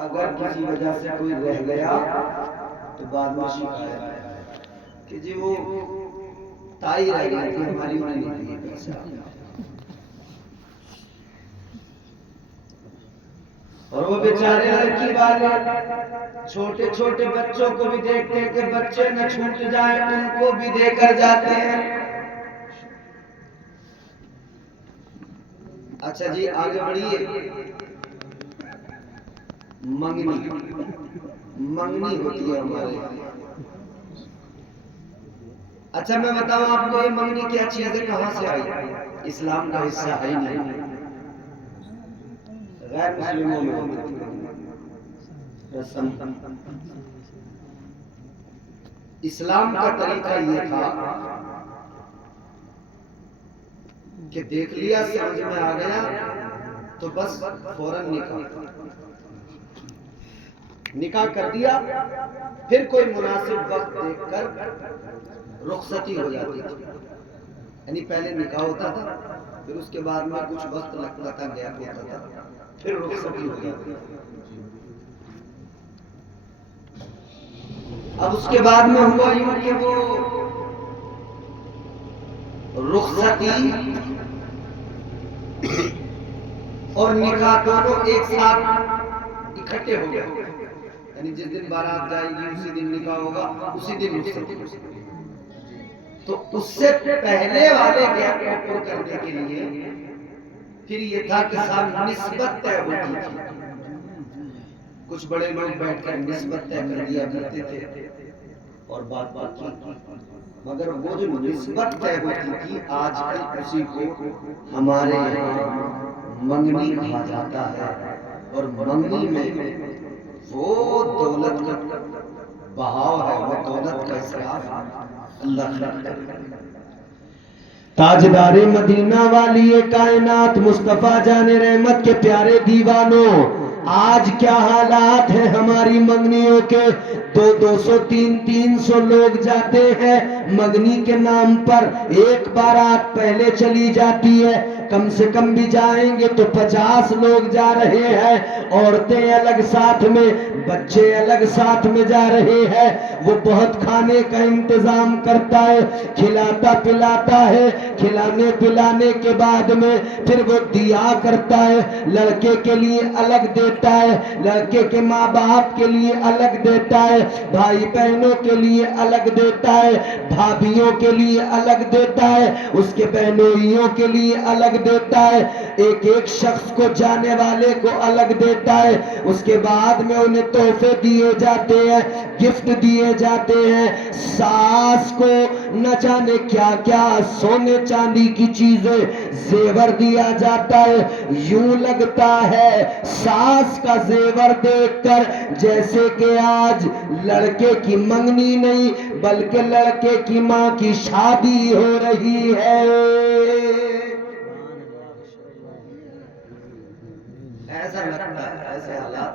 अगर किसी वजह से कोई रह गया तो बाद में शिकायत कि जी वो ताई रह गई थी हमारी, उन्हें नहीं दिए पैसा। और वो बेचारे लड़की वाले छोटे छोटे बच्चों को भी देखते हैं कि बच्चे न छूट जाए, उनको भी देकर जाते हैं। अच्छा जी आगे बढ़िए। मंगनी होती है हमारे। अच्छा मैं बताऊं आपको, ये मंगनी क्या चीज है, कहां से आई? इस्लाम का हिस्सा है ही नहीं, गैर मुस्लिमों में होती है रस्म। इस्लाम का तरीका ये था कि देख लिया, समझ में आ गया तो बस फौरन निकाह कर दिया, फिर कोई मुनासिब वक्त देखकर रुखसती हो जाती थी। यानी पहले निकाह होता था, फिर उसके बाद में कुछ वक्त लगता था, गैप होता था, फिर रुखसती हो जाती थी। अब उसके बाद में हुआ यूं कि वो रुखसती और निकाह दोनों एक साथ इकट्ठे हो गए। यानी जिस दिन बारात जाएगी उसी दिन निकाह होगा, उसी दिन रुखसती। तो उससे पहले वाले गैप को पूरा करने के लिए फिर ये था कि साहब निस्बत तय होती थी। कुछ बड़े लोग बैठकर निस्बत तय कर दिया करते थे और बात की, मगर वो जो निस्बत तय होती थी आजकल उसी को हमारे यहाँ मंगनी कहा जाता है। और मंगनी में वो दौलत का बहाव है, वो दौलत का इसराफ अल्लाह। ताजदारे मदीना वाली ये कायनात मुस्तफा जाने रहमत के प्यारे दीवानों, आज क्या हालात है हमारी मंगनियों के। 200 300 लोग जाते हैं मंगनी के नाम पर, एक बारात पहले चली जाती है, कम से कम भी जाएंगे तो 50 लोग जा रहे हैं, औरतें अलग साथ में, बच्चे अलग साथ में जा रहे हैं। वो बहुत खाने का इंतजाम करता है, खिलाता पिलाता है, खिलाने पिलाने के बाद में फिर वो दिया करता है, लड़के के लिए अलग देता है, लड़के के माँ बाप के लिए अलग देता है, भाई बहनों के लिए अलग देता है, भाभियों के लिए अलग देता है, उसके बहनोइयों के लिए अलग देता है, एक एक शख्स को जाने वाले को अलग देता है। उसके बाद में उन्हें तोहफे दिए जाते हैं, गिफ्ट दिए जाते हैं। सास को न जाने क्या क्या सोने चांदी की चीजें, जेवर दिया जाता है। यूं लगता है सास का जेवर देखकर जैसे कि आज लड़के की मंगनी नहीं बल्कि लड़के की मां की शादी हो रही है। ऐसा लगता है, ऐसे हालात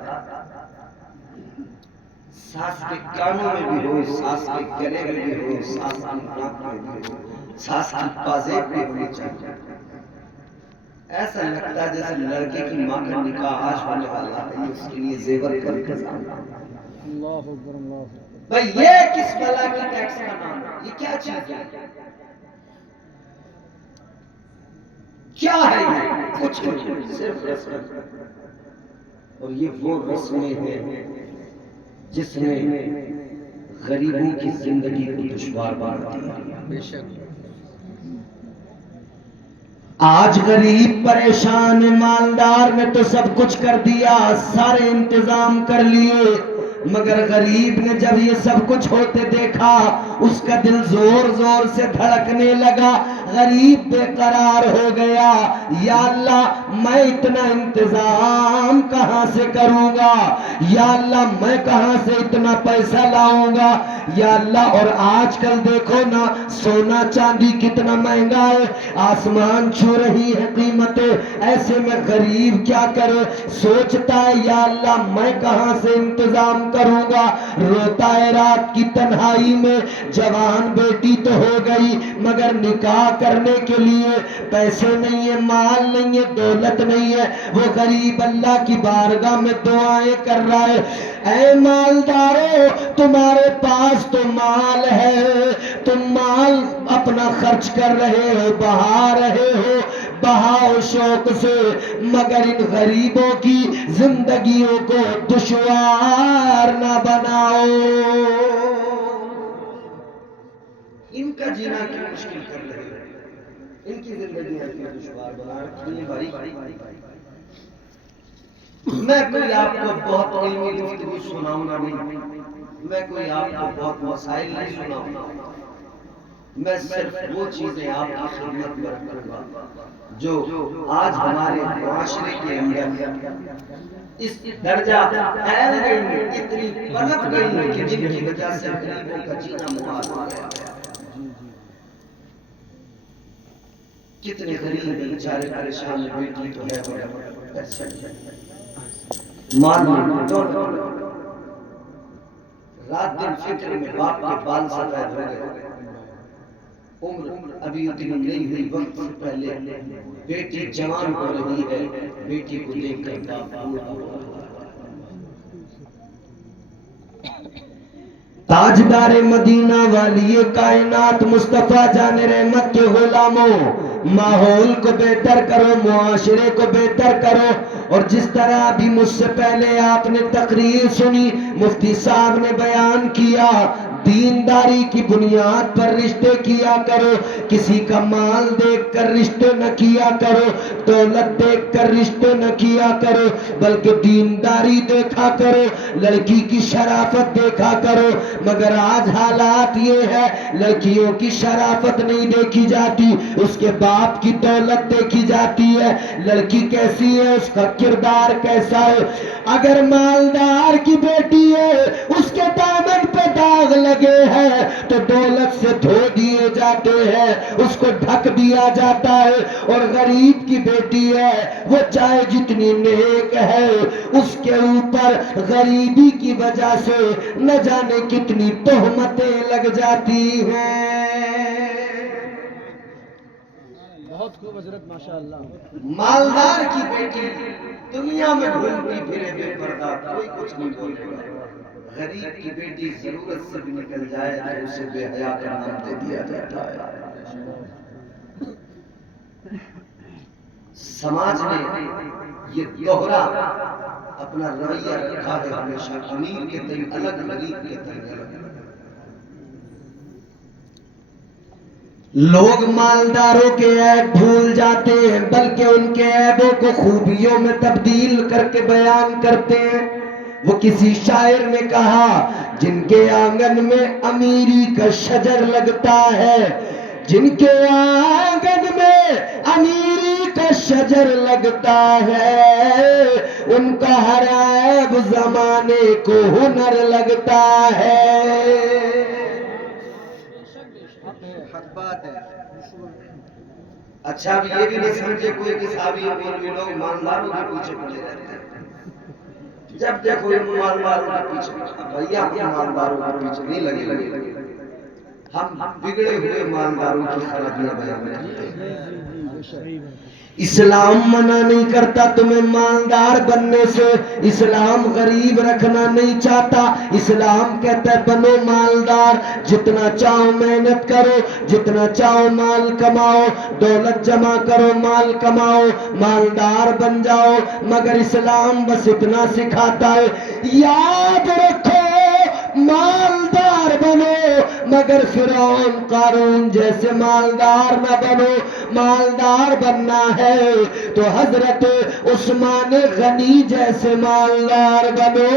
सास के कानों में भी हो, सास के गले में भी हो, सास की नाक में भी हो, सास की पाजेब भी होनी चाहिए। ऐसा लगता है जैसे लड़के की मां का निकाह आज होने वाला है, उसके लिए जेवर का इंतजाम। भाई ये किस बला की टैक्स का नाम है? ये क्या चीज है? क्या है ये? कुछ नहीं, सिर्फ रस्म। और ये वो रस्में हैं जिसमें गरीबों की जिंदगी को दुश्वार बना दिया। बेशक आज गरीब परेशान, मालदार ने तो सब कुछ कर दिया, सारे इंतजाम कर लिए, मगर गरीब ने जब ये सब कुछ होते देखा उसका दिल जोर जोर से धड़कने लगा। गरीब बेकरार हो गया, या अल्लाह मैं इतना इंतजाम कहां से करूंगा, या अल्लाह मैं कहां से इतना पैसा लाऊंगा, या अल्लाह। और आजकल देखो ना सोना चांदी कितना महंगा है, आसमान छू रही है कीमतें, ऐसे में गरीब क्या करे, सोचता है या अल्लाह मैं कहां से इंतजाम करूंगा। रोता है रात की तन्हाई में, जवान बेटी तो हो गई मगर निकाह करने के लिए पैसे नहीं है, माल नहीं है, दौलत नहीं है। वो गरीब अल्लाह की बारगाह में दुआएं कर रहा है, ऐ मालदारों तुम्हारे पास तो माल है, तुम माल अपना खर्च कर रहे हो, बहा रहे हो, बहाओ शौक से, मगर इन गरीबों की जिंदगियों को दुश्वार ना बनाओ। इनका जीना क्यों मुश्किल कर रहे हो, इनकी जिंदगियां क्यों दुश्वार बना रही हैं भाई। मैं कोई आपको बहुत इल्मी गुफ्तगू सुनाऊंगा नहीं, मैं कोई आपको बहुत मसाइल नहीं सुनाऊंगा, मैं सिर्फ वो चीजें आपकी खिदमत में रखूंगा जो आज हमारे मुआशरे के अंदर इस दर्जा फैल गई है, इतनी पनप गई है कि जिनकी वजह से गरीबों का जीना मुहाल हो गया। कितने गरीब बेचारे परेशान, बेटी तो है मान तो रात दिन फिक्र में बाप के बाल सफेद हो गए, उम्र अभी उतनी नहीं हुई, वक्त से पहले बेटी जवान हो रही है, बेटी को देखकर बाप ताजदार मदीना वाली कायनात मुस्तफा जाने रहमत के गुलामों, माहौल को बेहतर करो, मुआशरे को बेहतर करो। और जिस तरह अभी मुझसे पहले आपने तकरीर सुनी, मुफ्ती साहब ने बयान किया, दीनदारी की बुनियाद पर रिश्ते किया करो, किसी का माल देखकर रिश्ते न किया करो, दौलत देखकर रिश्ते न किया करो, बल्कि दीनदारी देखा करो, लड़की की शराफत देखा करो। मगर आज हालात ये है, लड़कियों की शराफत नहीं देखी जाती, उसके बाप की दौलत देखी जाती है, लड़की कैसी है, उसका किरदार कैसा है। अगर मालदार की बेटी है, उसके दामन पे दाग लगे हैं तो दौलत से धो दिए जाते हैं, उसको ढक दिया जाता है। और गरीब की बेटी है, वो चाहे जितनी नेक है, उसके ऊपर गरीबी की वजह से न जाने कितनी तोहमतें लग जाती हैं। बहुत खूब हजरत, माशाअल्लाह। मालदार की बेटी दुनिया में घूमती फिरे बेपर्दा, कोई कुछ नहीं बोलेगा। गरीब की बेटी जरूरत से भी निकल जाए तो उसे बेहया का नाम दे दिया जाता है। समाज ने ये दोहरा अपना रवैया रखा है हमेशा, अमीर के तय अलग, गरीब के तय अलग। लोग मालदारों के ऐब भूल जाते हैं, बल्कि उनके ऐबों को खूबियों में तब्दील करके बयान करते हैं। वो किसी शायर ने कहा, जिनके आंगन में अमीरी का शजर लगता है, जिनके आंगन में अमीरी का शजर लगता है, उनका हर ऐब जमाने को हुनर लगता है। बात है। अच्छा, अब ये भी नहीं समझे कोई कि साहब ये मौलवी लोग मालदारों के पीछे पड़े रहते हैं। जब देखो ये मालदारों के पीछे, भैया हम मालदारों के पीछे नहीं लगे, हम बिगड़े हुए मालदारों की खराबियां बयान करते हैं। इस्लाम मना नहीं करता तुम्हें मालदार बनने से, इस्लाम गरीब रखना नहीं चाहता। इस्लाम कहता है बनो मालदार, जितना चाहो मेहनत करो, जितना चाहो माल कमाओ, दौलत जमा करो, माल कमाओ, मालदार बन जाओ। मगर इस्लाम बस इतना सिखाता है, याद रखो मालदार बनो, मगर फिरौन कारून जैसे मालदार न बनो। मालदार बनना है तो हजरत उस्मान गनी जैसे मालदार बनो।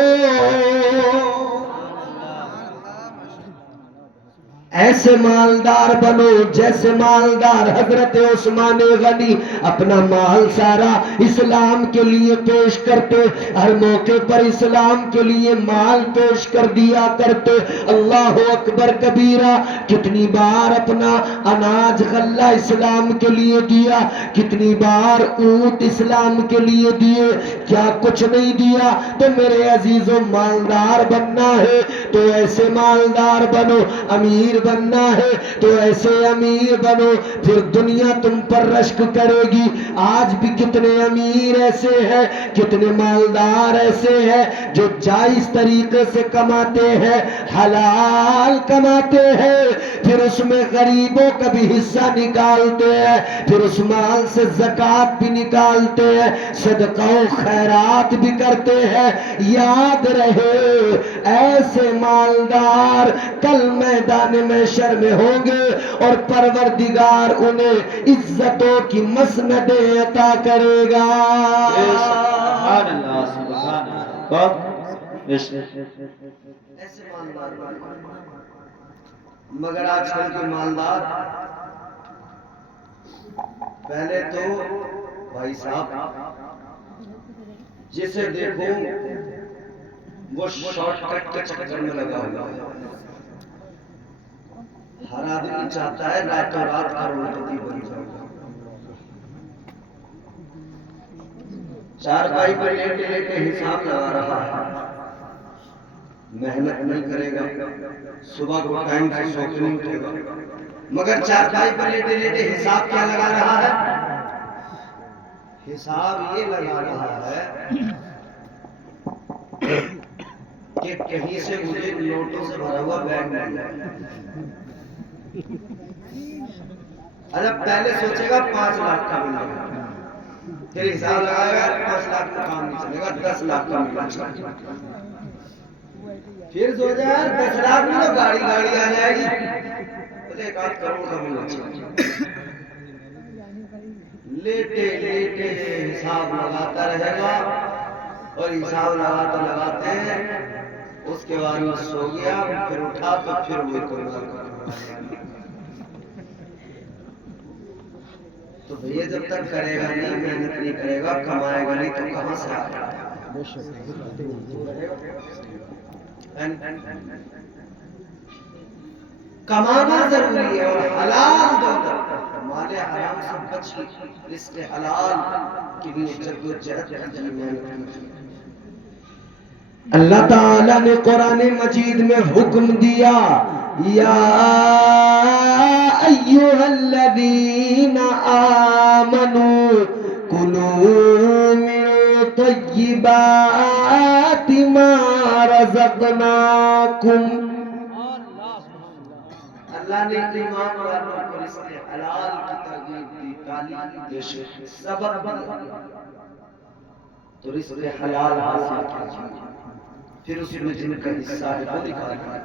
ऐसे मालदार बनो जैसे मालदार हजरत उस्मान गनी अपना माल सारा इस्लाम के लिए पेश करते, हर मौके पर इस्लाम के लिए माल पेश कर दिया करते। अल्लाह अकबर कबीरा, कितनी बार अपना अनाज गल्ला इस्लाम के लिए दिया, कितनी बार ऊंट इस्लाम के लिए दिए, क्या कुछ नहीं दिया। तो मेरे अजीजों, मालदार बनना है तो ऐसे मालदार बनो, अमीर बनना है तो ऐसे अमीर बनो, फिर दुनिया तुम पर रश्क करेगी। आज भी कितने अमीर ऐसे हैं, कितने मालदार ऐसे हैं जो जायज तरीके से कमाते हैं, हलाल कमाते हैं, फिर उसमें गरीबों का भी हिस्सा निकालते हैं, फिर उस माल से ज़कात भी निकालते हैं, सदका खैरात भी करते हैं। याद रहे, ऐसे मालदार कल मैदान महशर में होंगे और परवरदिगार उन्हें इज्जतों की मसनदें अता करेगा। ऐसे मालदार, मगर आजकल के मालदार, पहले तो भाई साहब जिसे देखो वो शॉर्टकट के चक्कर में लगा हुआ है। हर आदमी चाहता है रातों रात करोड़पति बन जाए। चारपाई पर लेटे लेटे हिसाब लगा रहा है, मेहनत नहीं करेगा, सुबह को टाइम से सो के नहीं उठेगा, मगर चारपाई पर लेटे लेटे हिसाब क्या लगा रहा है? हिसाब ये लगा रहा है कि कहीं से मुझे नोटों से भरा हुआ बैग मिल जाए। अरे पहले सोचेगा 5 लाख का मिलेगा, फिर हिसाब लगाएगा 5 लाख का काम नहीं चलेगा, 10 लाख का मिलेगा, फिर सोचा 10 लाख में तो गाड़ी आ जाएगी, बोले 1 करोड़ का मिलेगा। लेटे लेटे हिसाब लगाता रहेगा और हिसाब लगाते हैं, उसके बाद में सो गया, फिर उठा तो फिर वही करेगा। तो भैया जब तक करेगा नहीं, मेहनत नहीं करेगा, कमाएगा नहीं, तो कहां से आएगा? कमाना जरूरी है और हलाल दो, माले हराम से बच, रिस्क हलाल के लिए जद्दोजहद करनी, मेहनत करनी। अल्लाह ताला ने कुरान मजीद में हुक्म दिया, या अय्युहल्लज़ीना आमनू कुलू मिन तय्यिबाति मा रज़क़नाकुम। अल्लाह ने ईमान वालों को रिस्क हलाल की तरगीब दी, तालीम दी, सबक दिया, तो रिस्क हलाल हासिल कीजिए, फिर उसमें जिनका हिस्सा है वो निकालिए,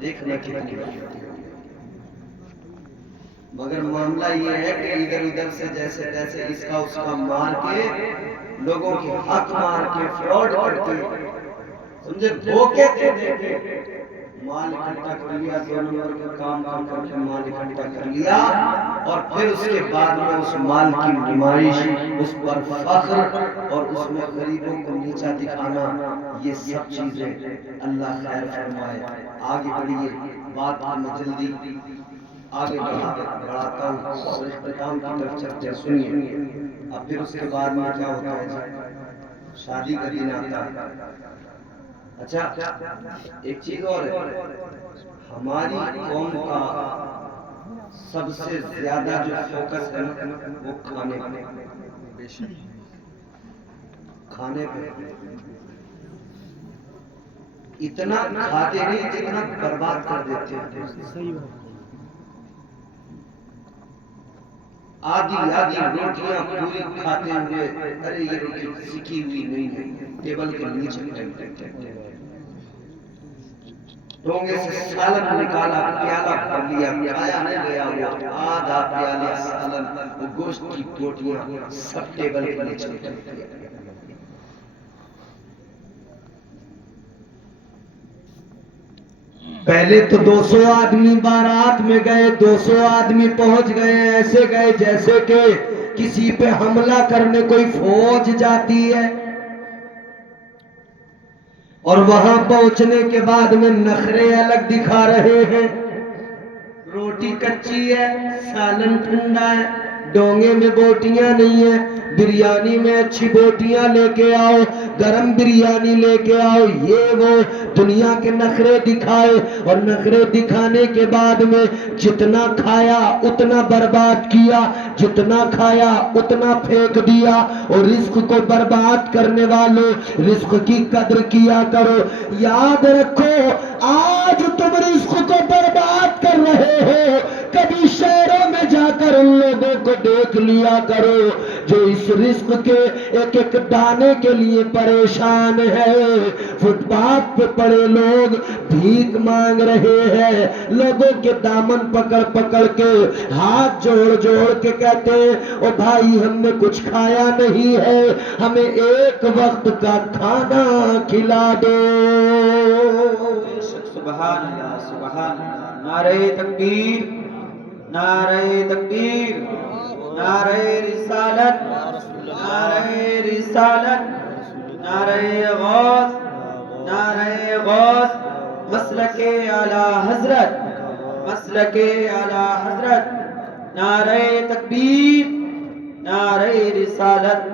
देखना कितनी। मगर मामला ये है कि इधर उधर से जैसे तैसे इसका उसका मार के, लोगों के हक मार के, फ्रॉड करके, समझे, धोखे देके माल इकट्ठा कर लिया, 2 नंबर का काम करके माल इकट्ठा कर लिया, और फिर उसके बाद में उस माल की नुमाइश, उस पर फख्र और उसमें गरीबों को नीचा दिखाना, ये सब चीजें अल्लाह खैर फरमाए। आगे बढ़िए, बात को मैं जल्दी आगे बढ़ाता हूँ और इख्तिताम की तरफ चलते हैं, सुनिए। अब फिर उसके बाद में क्या होता है, शादी का दिन आता है। अच्छा, एक चीज और है, हमारी कौम का सबसे ज्यादा जो फोकस है ना, वो खाने पे। इतना खाते नहीं जितना बर्बाद कर देते हैं। आधी रोटियां पूरी खाते हुए, अरे ये रोटी सीखी हुई नहीं है, टेबल के नीचे डोंगे से सालन निकाला, प्याला भर लिया, खाया नहीं गया, वो आधा प्याला सालन, वो गोश्त की बोटियां सब टेबल के नीचे। पहले तो 200 आदमी बारात में गए, 200 आदमी पहुंच गए, ऐसे गए जैसे कि किसी पे हमला करने कोई फौज जाती है। और वहां पहुंचने के बाद में नखरे अलग दिखा रहे हैं। रोटी कच्ची है, सालन ठंडा है, डोंगे में बोटियां नहीं है, बिरयानी में अच्छी बोटियां लेके आओ, गरम बिरयानी लेके आओ, ये वो दुनिया के नखरे दिखाए। और नखरे दिखाने के बाद में जितना खाया उतना बर्बाद किया, जितना खाया उतना फेंक दिया। और रिस्क को बर्बाद करने वालों, रिस्क की कदर किया करो। याद रखो, आज तुम रिस्क को बर्बाद कर रहे हो, कभी शहरों में जाकर उन लोगों को देख लिया करो जो इस रिस्क के एक एक दाने के लिए परेशान है। फुटपाथ पे पड़े लोग भीख मांग रहे हैं, लोगों के दामन पकड़ पकड़ के, हाथ जोड़ जोड़ के कहते हैं, ओ भाई हमने कुछ खाया नहीं है, हमें एक वक्त का खाना खिला दो। सुभान अल्लाह, सुभान अल्लाह। नारे तकबीर, नारे तकबीर, नारे रिसालत, नारे रिसालत, नारे गौस, नारे गौस, मसलके आला हजरत, मसलके आला हजरत। नारे तकबीर, नारे रिसालत,